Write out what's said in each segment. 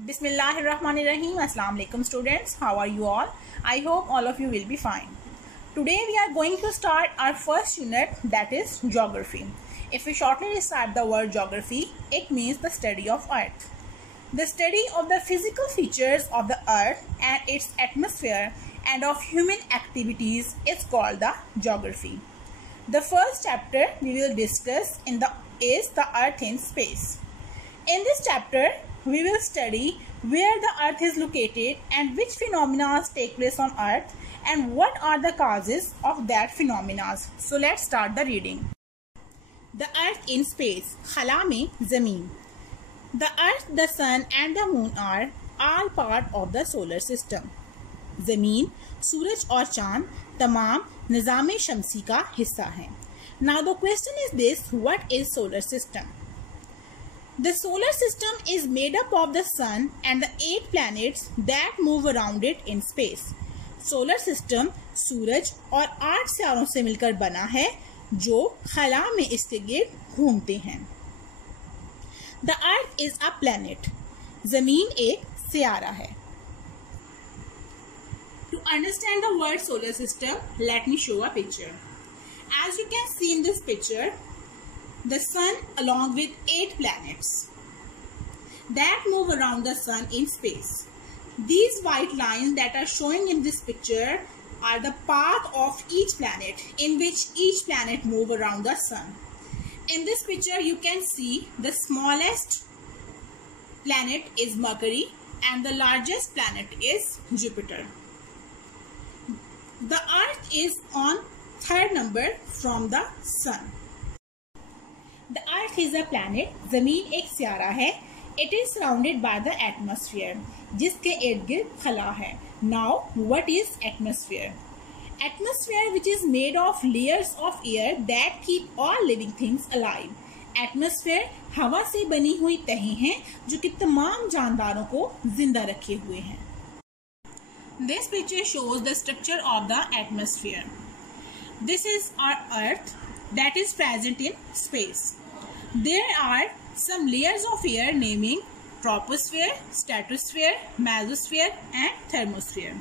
Bismillahirrahmanirrahim. Assalamu alaikum students. How are you all? I hope all of you will be fine. Today we are going to start our first unit, that is geography. If we shortly describe the word geography, it means the study of earth. The study of the physical features of the earth and its atmosphere and of human activities is called the geography. The first chapter we will discuss is the earth in space. In this chapter, we will study where the earth is located and which phenomena take place on earth and what are the causes of that phenomena. So let's start the reading. The earth in space. Khala mein zameen. The earth, the sun and the moon are all part of the solar system. ज़मीन, सूरज और चांद तमाम निज़ाम शमसी का हिस्सा हैं. Now the question is this: what is solar system? The solar system is made up of the sun and the 8 planets that move around it in space. Solar system सूरज और 8 सितारों से मिलकर बना है जो खला में इसके गिर्द घूमते हैं. The earth is a planet. ज़मीन एक सियारा है. To understand the word solar system, let me show a picture. As you can see in this picture, the sun along with 8 planets that move around the sun in space. These white lines that are showing in this picture are the path of each planet in which each planet move around the sun. In this picture you can see the smallest planet is Mercury and the largest planet is Jupiter. The earth is on 3rd number from the sun. The earth is a planet. ज़मीन एक Sierra है. It is surrounded by the atmosphere, जिसके इर्द गिर्द खला है. Now, what is atmosphere? Atmosphere, which is made of layers of air that keep all living things alive. Atmosphere हवा से बनी हुई तहें हैं जो कि तमाम जानदारों को जिंदा रखे हुए हैं. This picture shows the structure of the atmosphere. This is our earth that is present in space. There are some layers of air naming troposphere, stratosphere, mesosphere and thermosphere.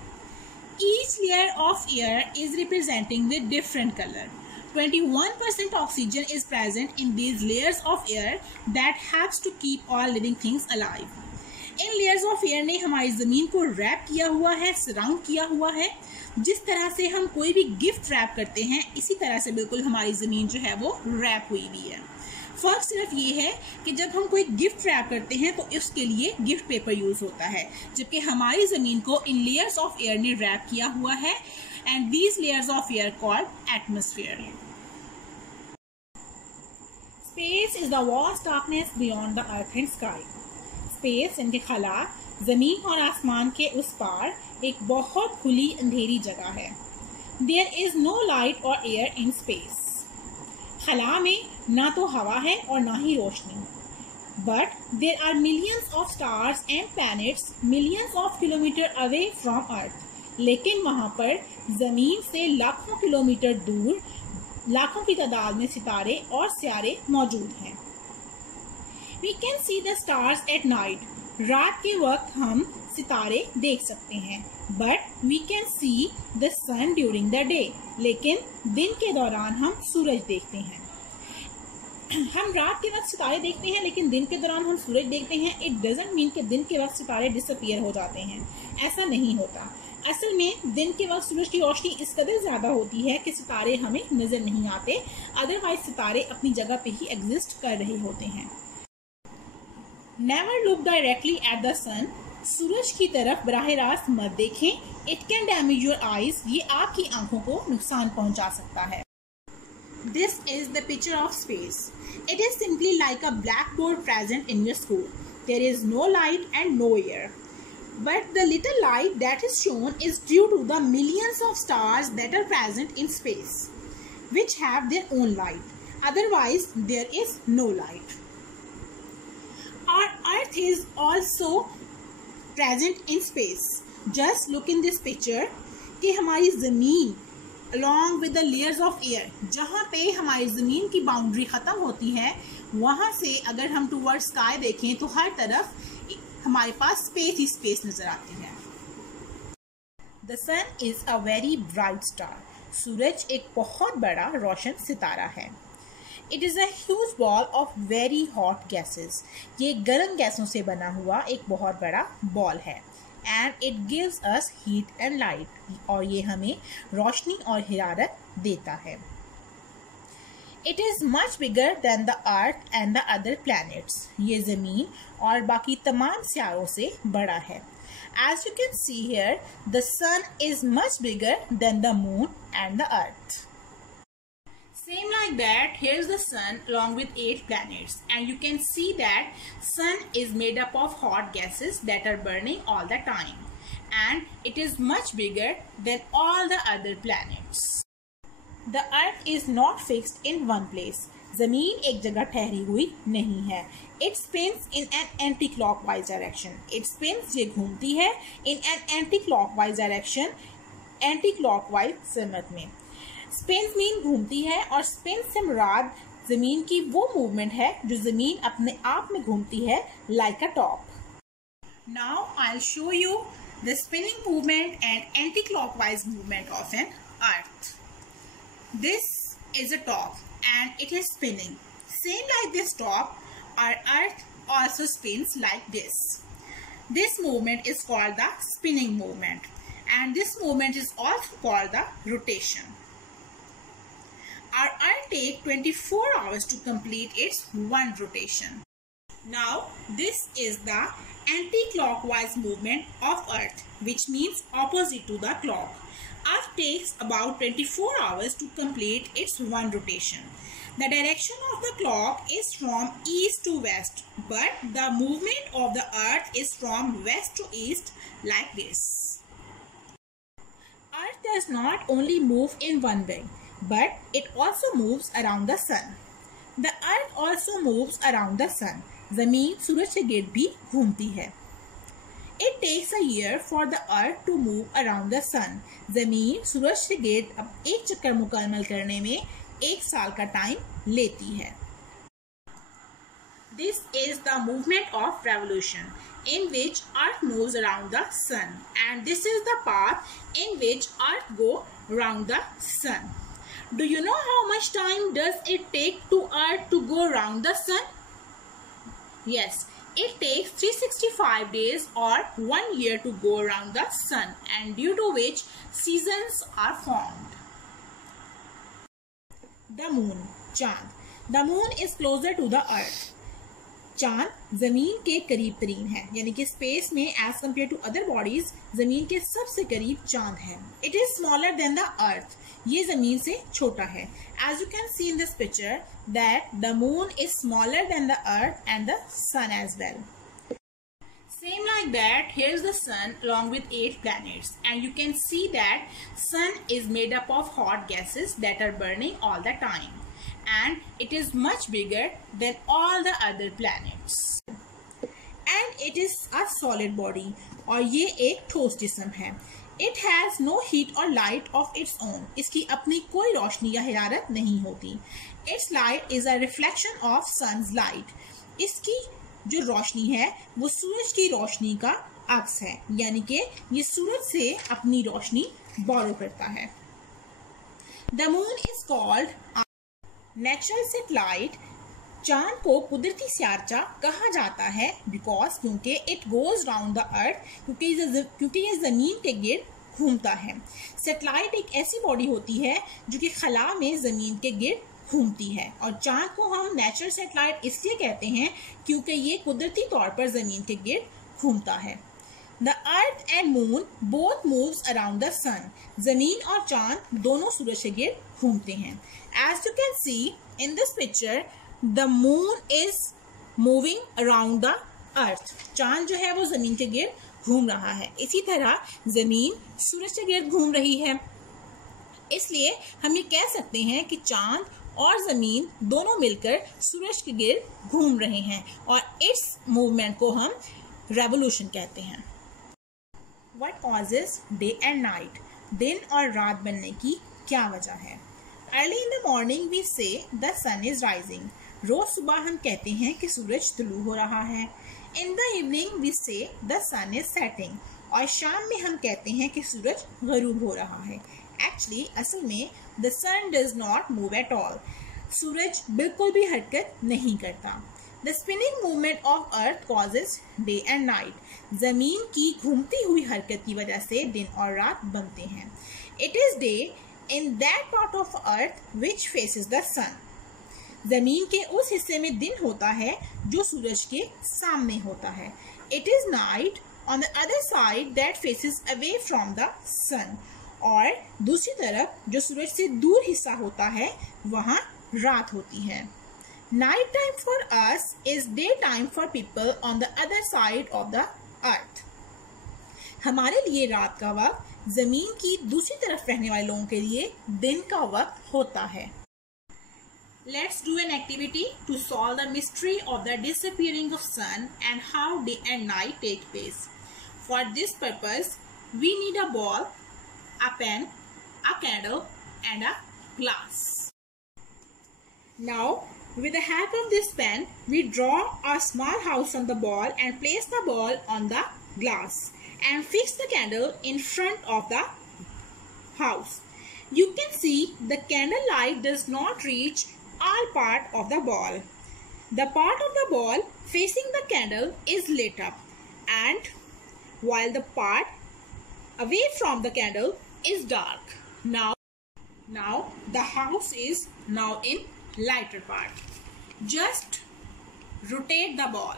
Each layer of air is representing with different color. 21% oxygen is present in these layers of air that helps to keep all living things alive. In layers of air ने हमारी ज़मीन को rap किया हुआ है, surround किया हुआ है. जिस तरह से हम कोई भी गिफ्ट रैप करते हैं इसी तरह से बिल्कुल हमारी ज़मीन जो है वो रैप हुई हुई है. फ़र्क सिर्फ ये है कि जब हम कोई गिफ्ट रैप करते हैं तो उसके लिए गिफ्ट पेपर यूज़ होता है, जबकि हमारी ज़मीन को इन लेयर्स ऑफ एयर ने रैप किया हुआ है. And these layers of air called atmosphere. Space is the vast darkness beyond the earth and sky. Space यानी खला ज़मीन और आसमान के उस पार एक बहुत खुली अंधेरी जगह है. देयर इज़ नो लाइट और एयर इन स्पेस. खला में ना तो हवा है और ना ही रोशनी. But there are millions of stars and planets millions of kilometre away from earth. लेकिन वहाँ पर ज़मीन से लाखों किलोमीटर दूर लाखों की तादाद में सितारे और सियारे मौजूद हैं. We can see the stars at night. रात के वक्त हम सितारे देख सकते हैं. But we can see the sun during the day. लेकिन दिन के दौरान हम सूरज देखते हैं. हम रात के वक्त सितारे देखते हैं लेकिन दिन के दौरान हम सूरज देखते हैं. It doesn't mean कि दिन के वक्त सितारे डिसअपीयर हो जाते हैं. ऐसा नहीं होता. असल में दिन के वक्त सूरज की रोशनी इस कदर ज़्यादा होती है कि सितारे हमें नज़र नहीं आते. अदरवाइज सितारे अपनी जगह पे ही एग्जिस्ट कर रहे होते हैं. Never look directly at the sun. सूरज की तरफ बराह रास्त मत देखें. It can damage your eyes. ये आपकी आंखों को नुकसान पहुंचा सकता है. This is the picture of space. It is simply like a blackboard present in your school. There is no light and no air. But the little light that is shown is due to the millions of stars that are present in space, which have their own light. Otherwise, there is no light. Our earth is also present in space. Just look in this picture कि हमारी ज़मीन along with the layers of air, जहाँ पे हमारी ज़मीन की boundary ख़त्म होती है वहाँ से अगर हम towards sky देखें तो हर तरफ हमारे पास स्पेस ही स्पेस नजर आती है। The sun is a very bright star. सूरज एक बहुत बड़ा रोशन सितारा है। It is a huge ball of very hot gases. ये गर्म गैसों से बना हुआ एक बहुत बड़ा बॉल है। And it gives us heat and light, और ये हमें रोशनी और हिरारत देता है। It is much bigger than the earth and the other planets. ये ज़मीन और बाकी तमाम सितारों से बड़ा है। As you can see here, the sun is much bigger than the moon and the earth. Same like that, here's the sun along with 8 planets, and you can see that sun is made up of hot gases that are burning all the time, and it is much bigger than all the other planets. The earth is not fixed in one place. जमीन एक जगह ठहरी हुई नहीं है। It spins in an anti-clockwise direction. It spins, ये घूमती है, in an anti-clockwise direction, anti-clockwise समत में। Spins mean घूमती है, और spin से मुराद जमीन की वो मूवमेंट है जो जमीन अपने आप में घूमती है, like a top. Now I'll show you the spinning movement and anti-clockwise movement of an earth. This is a top, and it is spinning. Same like this top, our earth also spins like this. This movement is called the spinning movement, and this movement is also called the rotation. Our earth takes 24 hours to complete its one rotation. Now this is the anti-clockwise movement of earth, which means opposite to the clock. Earth takes about 24 hours to complete its one rotation. The direction of the clock is from east to west, but the movement of the earth is from west to east like this. Earth does not only move in one way, but it also moves around the sun. The earth also moves around the sun. ज़मीन सूरज से गिर्द भी घूमती है। It takes a year for the earth to move around the sun. ज़मीन सूरज से गिर्द एक चक्कर मुकम्मल करने में 1 साल का टाइम लेती है। This is the movement of revolution, in which earth moves around the sun, and this is the path in which earth go around the sun. Do you know how much time does it take to earth to go around the sun? Yes. It takes 365 days or 1 year to go around the sun, and due to which seasons are formed. The moon, चांद. The moon is closer to the earth. चांद जमीन के करीब तरीन है, यानी कि space में as compared to other bodies जमीन के सबसे करीब चांद है। It is smaller than the earth. ये जमीन से छोटा है। As you can see in this picture that the moon is smaller than the earth and the sun as well. Same like that, here's the sun along with 8 planets, and you can see that sun is made up of hot gases that are burning all the time, and it is much bigger than all the other planets, and it is a solid body, और ये एक ठोस जिस्म है। It has no heat or light of its own. इसकी अपनी कोई रोशनी या हिरारत नहीं होती। Its light is a reflection of sun's light. इसकी जो रोशनी है वो सूरज की रोशनी का अक्स है, यानी कि ये सूरज से अपनी रोशनी बोरो करता है। The moon is called natural satellite. चांद को कुदरती सियारचा कहा जाता है बिकॉज क्योंकि it goes round the earth, क्योंकि ये जमीन के गिर्द घूमता है। सैटेलाइट एक ऐसी बॉडी होती है जो कि खला में जमीन के गिर्द घूमती है, और चांद को हम नेचुरल सैटेलाइट इसलिए कहते हैं क्योंकि ये कुदरती तौर पर जमीन के गिर्द घूमता है। The earth and moon both moves around the sun. जमीन और चांद दोनों सूरज के गिर्द घूमते हैं। As you can see in this picture the moon is moving around the earth. चांद जो है वो जमीन के गिर्द घूम रहा है, इसी तरह जमीन सूरज के गिर्द घूम रही है। इसलिए हम ये कह सकते हैं कि चांद और जमीन दोनों मिलकर सूरज के गिर्द घूम रहे हैं, और इस मूवमेंट को हम रेवोल्यूशन कहते हैं। What causes day and night? दिन और रात बनने की क्या वजह है? Early in the morning we say the sun is rising. रोज सुबह हम कहते हैं कि सूरज तुलू हो रहा है। In the evening we say the sun is setting. और शाम में हम कहते हैं कि सूरज गरूब हो रहा है. Actually, असल में the sun does not move at all. सूरज बिल्कुल भी हरकत नहीं करता. The spinning movement of earth causes day and night. जमीन की घूमती हुई हरकत की वजह से दिन और रात बनते हैं. It is day in that part of earth which faces the sun. जमीन के उस हिस्से में दिन होता है जो सूरज के सामने होता है. It is night on the other side that faces away from the sun. और दूसरी तरफ जो सूरज से दूर हिस्सा होता है वहाँ रात होती है. Night time for us is daytime for people on the other side of the earth. हमारे लिए रात का वक्त जमीन की दूसरी तरफ रहने वाले लोगों के लिए दिन का वक्त होता है. Let's do an activity to solve the mystery of the disappearing of sun and how day and night take place. For this purpose, we need a ball, a pen, a candle, and a glass. Now, with the help of this pen, we draw a small house on the ball and place the ball on the glass and fix the candle in front of the house. You can see the candle light does not reach all part of the ball. The part of the ball facing the candle is lit up, and while the part away from the candle is dark. Now the house is now in lighter part. Just rotate the ball.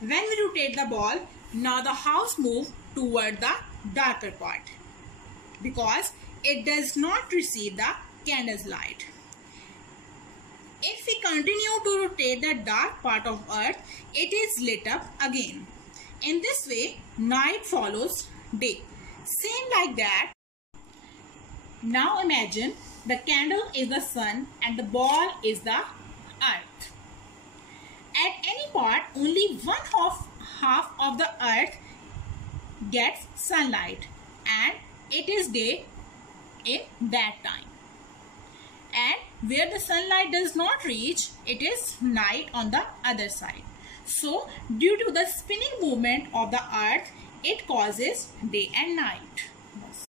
When we rotate the ball, now the house moves toward the darker part because it does not receive the candle's light. If we continue to rotate the dark part of earth, it is lit up again. In this way, night follows day. Same like that. Now imagine the candle is the sun and the ball is the earth. At any part, only one half of the earth gets sunlight, and it is day in that time. And where the sunlight does not reach, it is night on the other side. So, due to the spinning movement of the earth, it causes day and night.